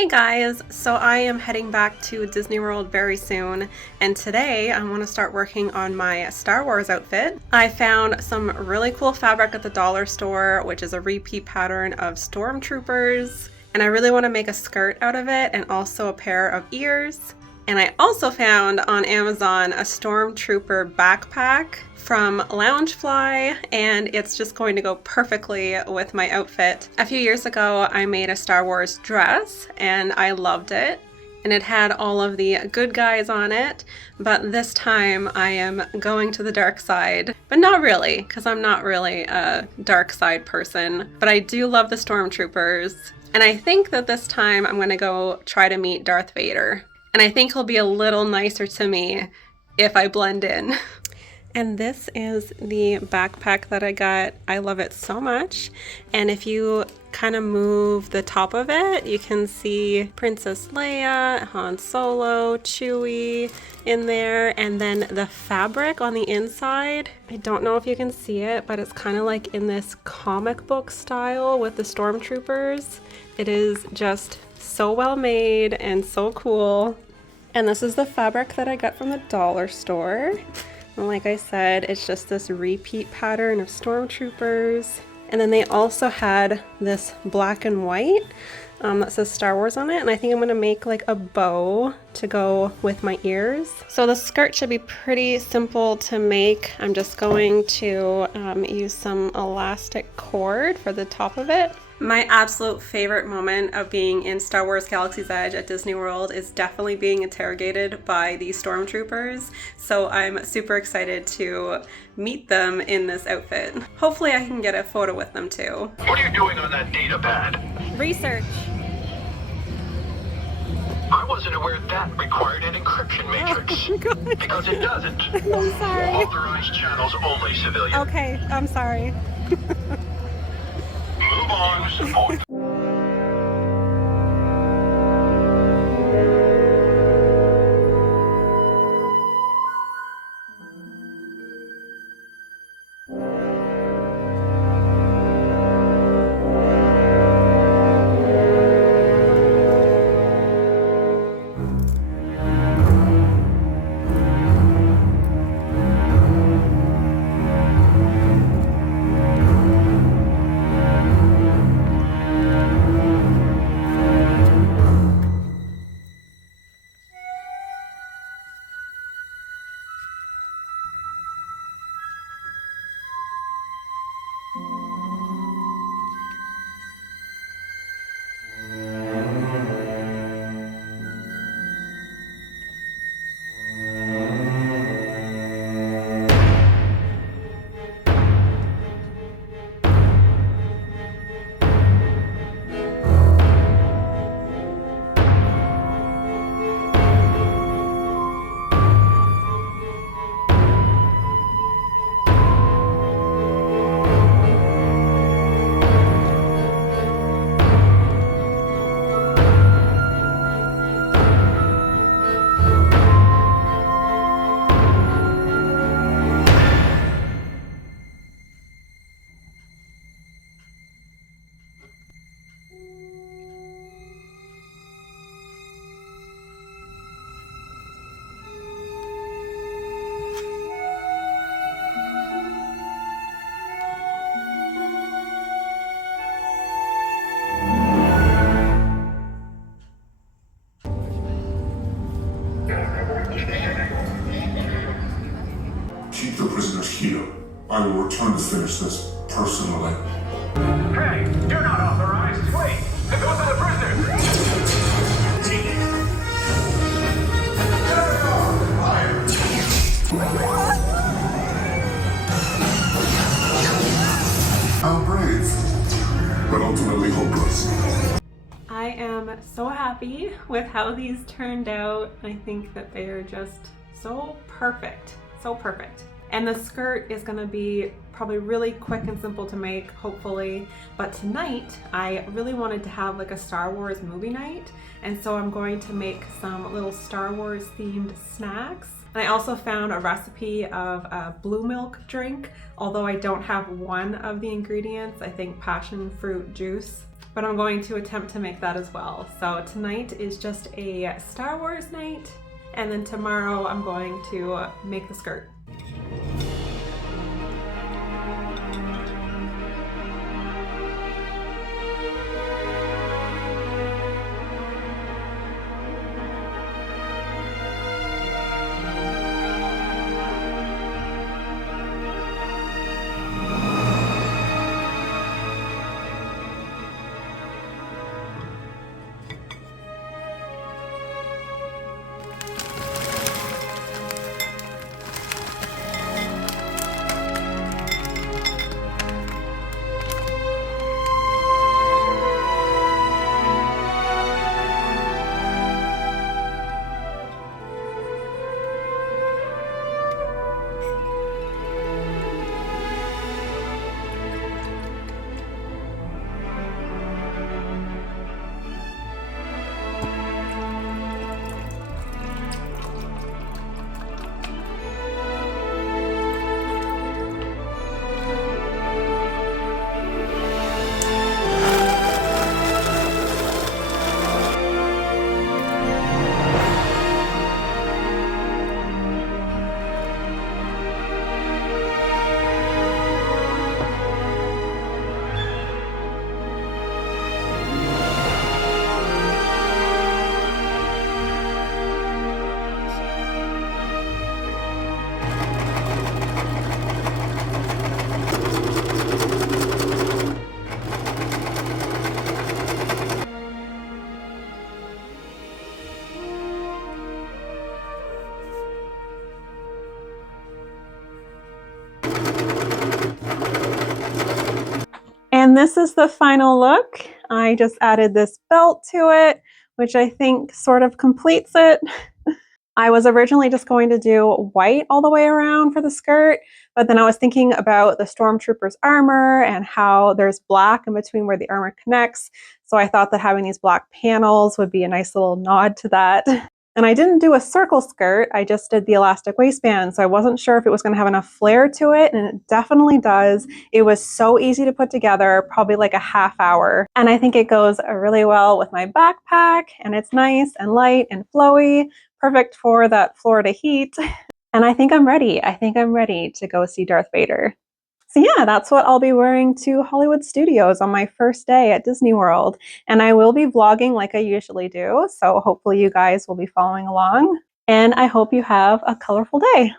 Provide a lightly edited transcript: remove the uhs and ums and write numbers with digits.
Hey guys, so I am heading back to Disney World very soon, and today I want to start working on my Star Wars outfit. I found some really cool fabric at the dollar store, which is a repeat pattern of Stormtroopers, and I really want to make a skirt out of it and also a pair of ears. And I also found on Amazon a Stormtrooper backpack from Loungefly, and it's just going to go perfectly with my outfit. A few years ago, I made a Star Wars dress, and I loved it. And it had all of the good guys on it, but this time I am going to the dark side. But not really, because I'm not really a dark side person, but I do love the Stormtroopers. And I think that this time I'm gonna go try to meet Darth Vader. And I think he'll be a little nicer to me if I blend in. And this is the backpack that I got. I love it so much. And if you kind of move the top of it, you can see Princess Leia, Han Solo, Chewie in there, and then the fabric on the inside. I don't know if you can see it, but it's kind of like in this comic book style with the Stormtroopers. It is just so well made and so cool. And this is the fabric that I got from the dollar store. And like I said, it's just this repeat pattern of Stormtroopers. And then they also had this black and white that says Star Wars on it. And I think I'm gonna make like a bow to go with my ears. So the skirt should be pretty simple to make. I'm just going to use some elastic cord for the top of it. My absolute favorite moment of being in Star Wars Galaxy's Edge at Disney World is definitely being interrogated by the Stormtroopers. So I'm super excited to meet them in this outfit. Hopefully I can get a photo with them too. What are you doing on that data pad? Research. I wasn't aware that required an encryption matrix. Oh, God. Because it doesn't. I'm sorry. Authorized channels only, civilian. Okay, I'm sorry. Move on, support. Keep the prisoners here. I will return to finish this personally. Hey, you're not authorized. Wait, it goes to the prisoners. How brave, but ultimately hopeless. I am so happy with how these turned out. I think that they are just so perfect, so perfect. And the skirt is gonna be probably really quick and simple to make, hopefully. But tonight, I really wanted to have like a Star Wars movie night. And so I'm going to make some little Star Wars themed snacks. And I also found a recipe of a blue milk drink, although I don't have one of the ingredients, I think passion fruit juice, but I'm going to attempt to make that as well. So tonight is just a Star Wars night, and then tomorrow I'm going to make the skirt. And this is the final look. I just added this belt to it, which I think sort of completes it. I was originally just going to do white all the way around for the skirt, but then I was thinking about the Stormtrooper's armor and how there's black in between where the armor connects. So I thought that having these black panels would be a nice little nod to that. And I didn't do a circle skirt, I just did the elastic waistband, so I wasn't sure if it was going to have enough flare to it, and it definitely does. It was so easy to put together, probably like a half hour. And I think it goes really well with my backpack, and it's nice and light and flowy, perfect for that Florida heat. And I think I'm ready. I think I'm ready to go see Darth Vader. So yeah, that's what I'll be wearing to Hollywood Studios on my first day at Disney World. And I will be vlogging like I usually do, so hopefully you guys will be following along. And I hope you have a colorful day.